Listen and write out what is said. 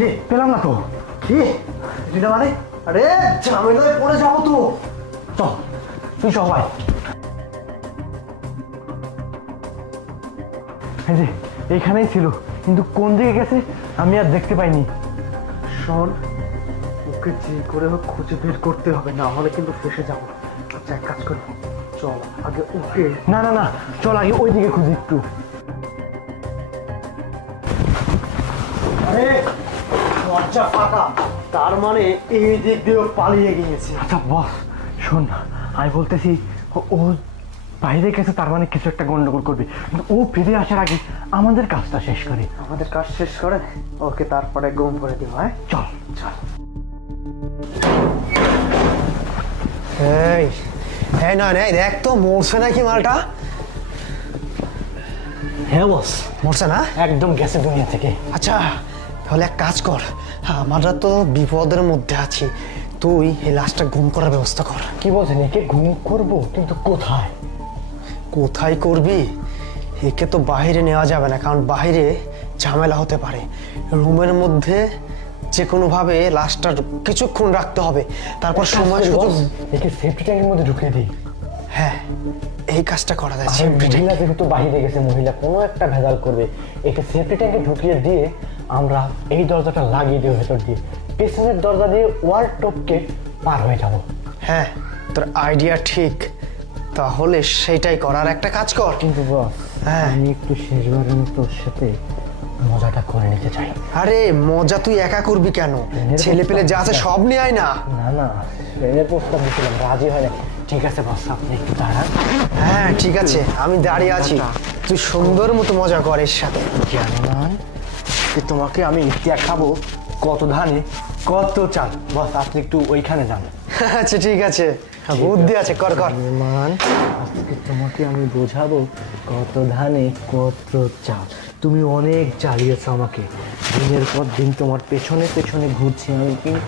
কিরে পেলাম না তো। কি এটা মানে? আরে ঝামেলায় পড়ে যাবো তো। চল তুই সবাই এই যে এইখানেই ছিল, কিন্তু কোন দিকে গেছে আমি আর দেখতে পাইনি। শোন, ওকে যে করে হোক খুঁজে বের করতে হবে, না হলে কিন্তু ফেসে যাবো। আচ্ছা এক কাজ করবো, চল আগে ওকে। না না না, চল আগে ওই দিকে খুঁজি একটু। আরে দরজা ফাঁকা, তার মানে এই দিক দিয়েও পালিয়ে গিয়েছে। আচ্ছা বস শোন, আমি বলতেছি ও বাইরে গেছে, তার মানে কিছু একটা গন্ডগোল করবে, কিন্তু ও ফিরে আসার আগে আমাদের কাজটা শেষ করে। আমাদের কাজ শেষ করে ওকে তারপরে গুম করে দিব। হ্যাঁ চল চল। এই এই না রে, দেখ তো মরছে নাকি মালটা? হ্যাঁ বস, মরছে না? একদম গেছে দুনিয়া থেকে। আচ্ছা তাহলে এক কাজ কর, আমরা তো বিপদের মধ্যে আছি, তুই এই লাশটা গুম করার ব্যবস্থা কর। কি বলছেন, একে গুম করবো? কিন্তু কোথায়? কোথায় করবি? একে তো বাইরে নেওয়া যাবে না, কারণ বাইরে ঝামেলা হতে পারে। রুমের মধ্যে যে কোনোভাবে লাশটা কিছুক্ষণ রাখতে হবে, তারপর সময় সুযোগ। একে সেফটি ট্যাঙ্কের মধ্যে ঢুকিয়ে দিই। হ্যাঁ এই কাজটা করা যায়। মহিলা যেহেতু বাইরে গেছে, মহিলা কোনো একটা ভেজাল করবে, একে সেফটি ট্যাঙ্কে ঢুকিয়ে দিয়ে আমরা এই দরজাটা লাগিয়ে দিই ভেতর দিয়ে, পেছনের দরজা দিয়ে ওয়াল টপকে পার হয়ে যাব। হ্যাঁ তোর আইডিয়া ঠিক, তাহলে সেইটাই করার একটা কাজ কর। কিন্তু বস, হ্যাঁ আমি একটু শেষবারের মতো সাথে মজাটা করে নিতে চাই। আরে মজা তুই একা করবি কেন? ছেলে পেলে যা আছে সব নিয়ে আয় না। না না, ট্রেনের প্রস্তাব দিয়েছিলাম, রাজি হয় না। ঠিক আছে বস, আপনি একটু দাঁড়ান। হ্যাঁ ঠিক আছে, আমি দাঁড়িয়ে আছি, তুই সুন্দর মতো মজা কর এর সাথে। জানান যে তোমাকে আমি ইতিহাস খাবো কত ধানে কত চাল। বস আপনি একটু ওইখানে যান। আচ্ছা ঠিক আছে, বুদ্ধি আছে, কর কর। মান আজকে তোমাকে আমি বোঝাবো কত ধানে কত চাল। তুমি অনেক জ্বালিয়েছো আমাকে, দিনের পর দিন তোমার পেছনে পেছনে ঘুরছি আমি, কিন্তু